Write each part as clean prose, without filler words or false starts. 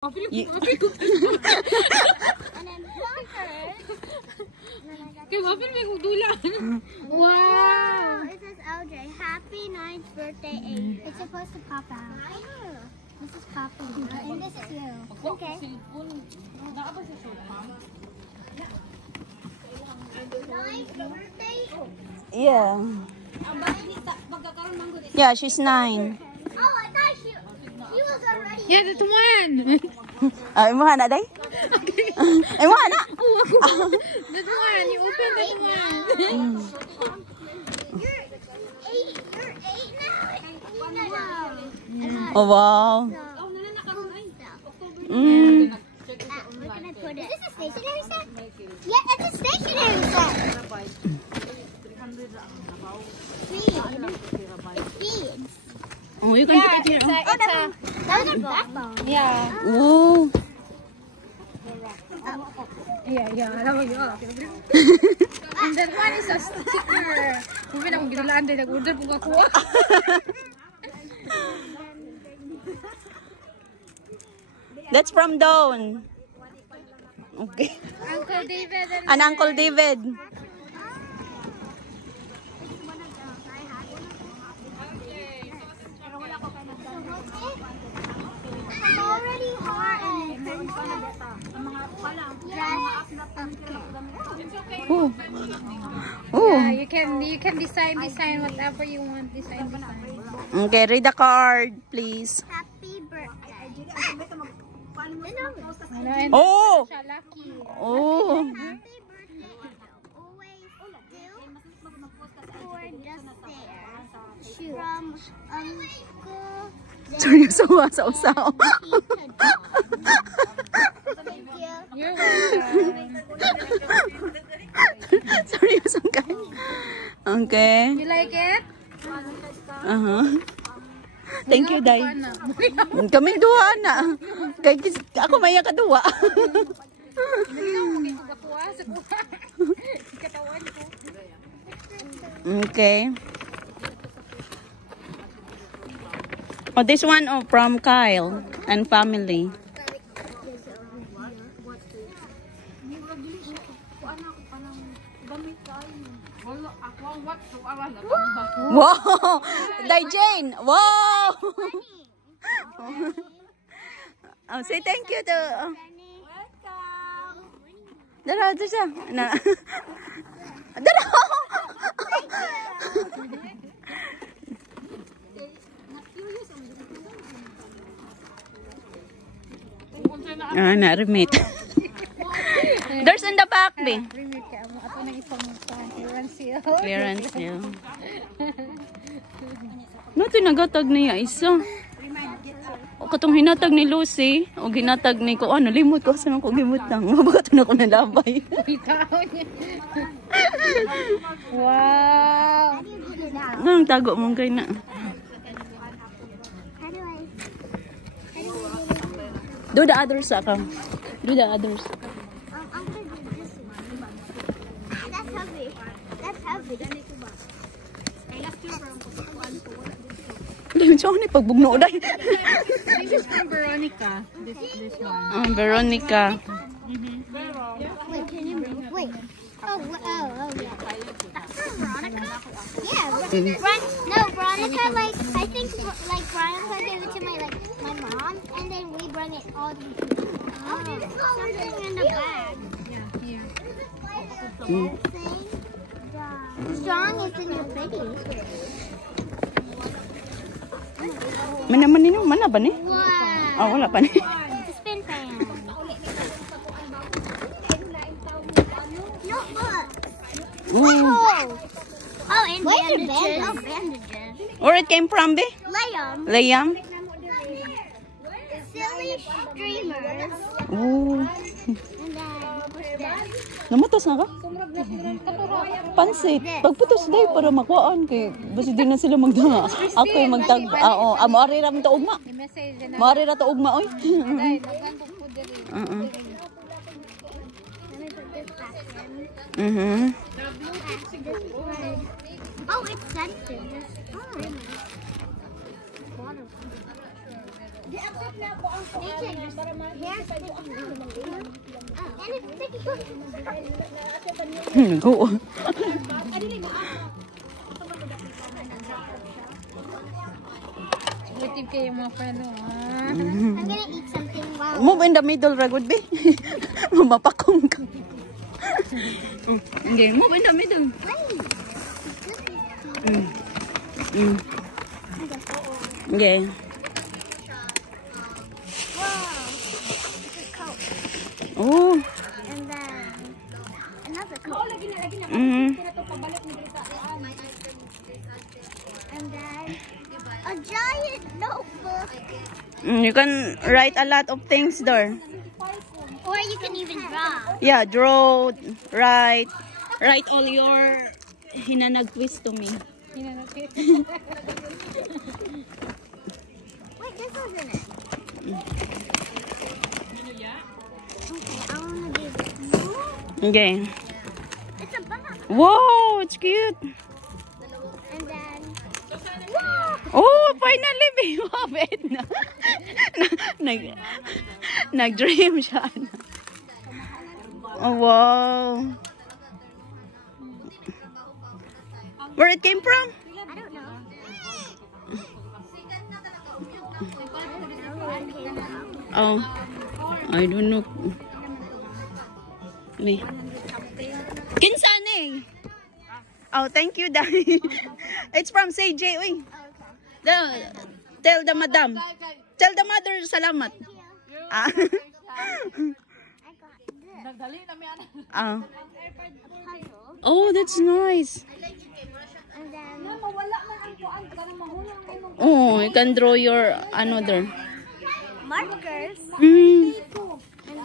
Okay, wafil may kudula. Wow! It says LJ. Happy 9th birthday, Asia. It's supposed to pop out. This is popping. And this is you. Okay. 9th birthday? Yeah. Yeah, she's 9. Oh, I thought she was already. Yeah, that one. Imo na day? Okay. Imo na. That one. You open that one. You're 8 now. Oh wow. We're gonna put it. Is this a stationery set? Yeah, it's a stationery set. Beads. Oh, you can put it here. Those are backbone. Yeah. Oh. Yeah. Alam mo yun. And that one is a sticker. Kung pinang ginulaan din, nag-order po ako. That's from Dawn. Okay. Uncle David And Uncle David. I'm already hot and Oh. Oh. Yeah, you can design whatever you want. Design. Okay, read the card, please. happy birthday. And Oh. siya lucky. Oh. Happy birthday. Always do for the stairs. From Uncle Seryoso nga sa usaw. Thank you. You're welcome. Seryoso ka. Okay. You like it? Thank you, Day. Kami duha na. Kay ako maya ka duha. Okay. Oh, this one from Kyle and family. Wow! Day Jane! Wow! Oh, say thank you to... Dala, ito siya. Dala! Na-remit. There's in the back, be. Clearance sale. Nato nagatag niya isa. O katong hinatag ni Lucy, o ginatag ni ko, ano, limot ko, saan ko gimutang. Mabagat na ko nalabay. Wow! Ang tago mong kay na. Do the others, Saka. Do the others. Uncle did this one. That's heavy. That's heavy. Hindi, siya ni pagbugno day. This is from Veronica. This one. Veronica. Wait, can you move? Wait. Oh, yeah. That's from Veronica? Yeah. No, Veronica, like, I think, like, Veronica gave it to my mom, and then we bring it all to the something in the bag. Yeah, here. Strong is in your baby. Manaman nino, mana ba ni? Wow. Oh, wala pa ni. It's a spin fan. Notebook. Ooh. Oh, and bandages. Oh, bandages. Where it came from, be? Liam. Liam? Silly streamers. Ooh. And then, Namatos na ka? Pansit. Pagputos day para makuhaan kay basta di na sila magdanga. Ako magtag oo, maari ra man ta ugma. Maari ra ta ugma oy. oh, it's scented. Oh. Go. Supportive kayo mga friend mo. I'm gonna eat something while. Move in the middle, Ragod be. Mapakong ka. Okay, move in the middle. Okay. Oh. And then another Coke. And then a giant notebook. You can write a lot of things there. Or you can even draw. Yeah, draw, write all your hinanag quiz to me. Wait, this wasn't it. Okay, I want to do this. Okay. It's a banana. Wow, it's cute. And then, Oh, finally, bibabit na. Nag-dream siya. Oh, wow. Where it came from? I don't know. Oh, I don't know. Me. Kinsa ni? Oh, thank you, Daddy. It's from CJ. Uy. Tell the madam. Tell the mother salamat. Ah. I got this. Ah. A puzzle. Oh, that's nice. And then, Oh, you can draw your another. markers.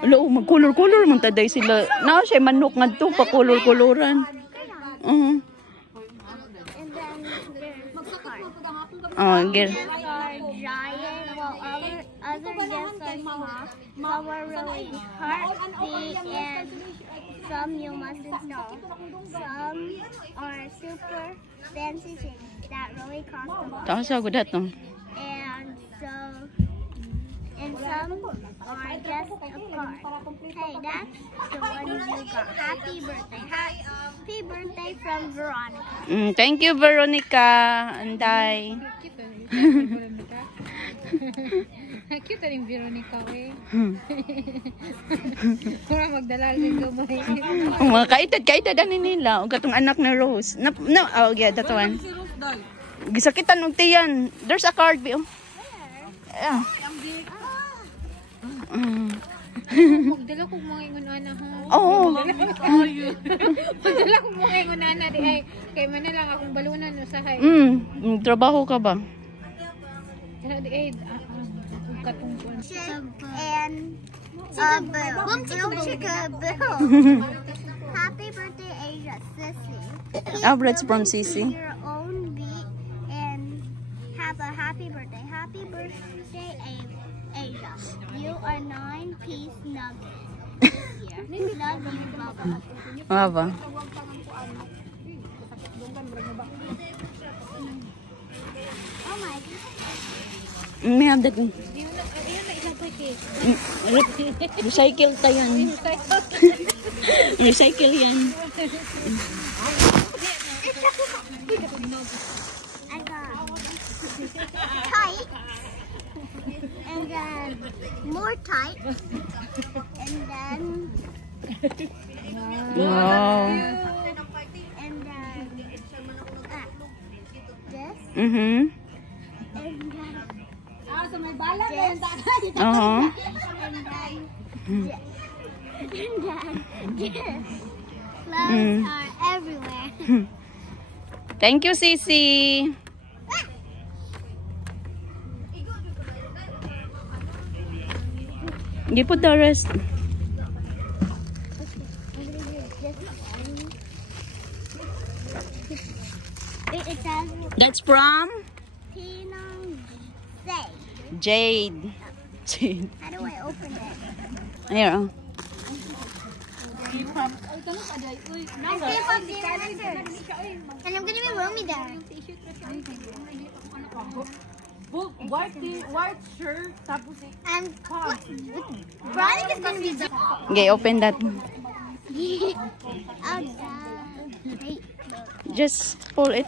Hello, mag-color-color man taday sila. Na siya manok ngadto pa color-coloran. And then, there's cards. Oh, girl. Gifts are giant, while other gifts are small. Some are really heartbeat, and some you must install. Some are super fancy things that really cost a lot. Tawag sa gudat no. And some are just a card. Hey, that's the one you got. Happy birthday. Happy birthday from Veronica. Thank you, Veronica. Anday. Cute rin Veronica, eh. Para magdala din gamay. Mga kaitad ani nila. O katong anak na Rose. Oh, yeah, that one. Gisakitan og tiyan. There's a card, Bio. Yeah. Magdala ko mga ingon-ana, ha? Oo. Magdala ko mga ingon-ana, di ay. Kay man na lang akong balunan, no, sahay. Trabaho ka ba? Di ay, katong And Bill. Happy birthday, Asia, Sissy. Average from Sissy. Your own beat and have a happy birthday. Happy birthday, Asia. You are 9-piece nugget this year. Love you, Baba. Baba. Oh my God. May habdag. Ayun na ilagay kay. Recycle ta yan. Recycle yan. I got tight. And then more tight. And then Wow. and then this. Mhm. And then Uh-huh. And then this. Clothes are everywhere. Thank you, Sissy. Give put the rest. It says That's from Pinong Say. Jade. Jade. How do I open it? Here. Oh. And I'm gonna be roaming there. white shirt, tapos And Veronica's gonna be the. Okay, open that. Hey. Just pull it.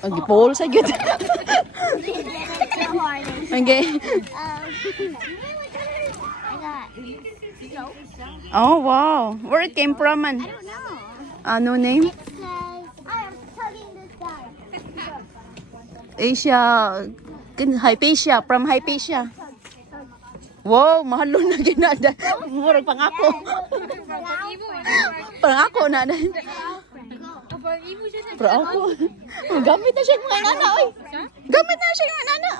Pull sa good. Okay. I got. Oh, wow. Where it came from, man? I don't know. No name? It says. I am tugging this guy. Asia. Hypatia. From Hypatia. Wow, mahalo na ginada. Murag pangako. Pangako na. Pero ako. Gamit na siya yung mga nana, oy. Gamit na siya yung mga nana.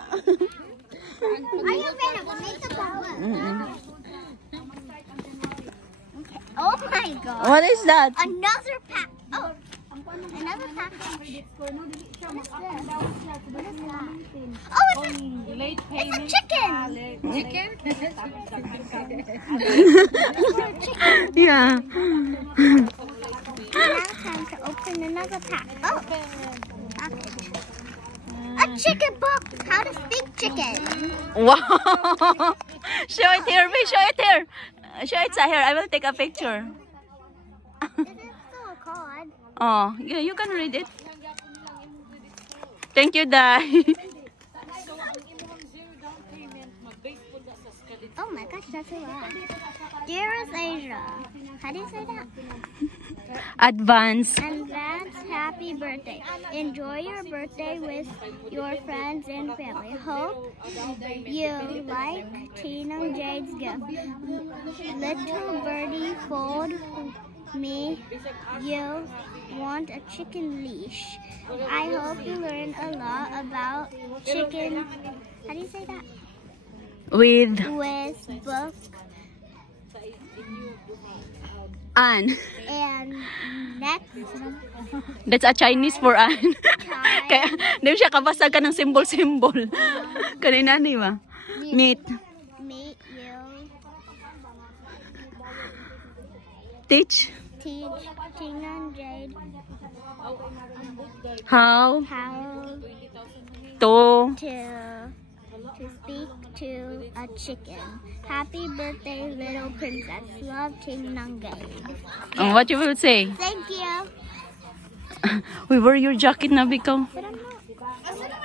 Are you afraid of makeup or what? Oh my god. What is that? Another pack. Oh. Another pack. What is this? What is that? Oh, it's a chicken. Yeah. Now time to open another pack. Oh. Package. A chicken book. How to speak chicken. Wow. Show it here, May. Show it here. Show it here. I will take a picture. This is still a card. Oh, yeah, you can read it. Thank you, Dai. Oh my gosh, that's a lot. Dearest Asia, how do you say that? Advance. Advance happy birthday. Enjoy your birthday with your friends and family. Hope you like Tina and Jade's gift. Little birdie fold me. You want a chicken leash. I hope you learn a lot about chicken. How do you say that? With Book An. and next That's a Chinese for An. Kaya, di siya kabasag ka ng symbol-symbol. Kanina, di ba? Meet. meet you. Teach. Teach Tina and Jade How how to to speak to a chicken. Happy birthday, little princess. Love, Ting Nangay. what you will say? Thank you. We wear your jacket na, Biko. But I'm not.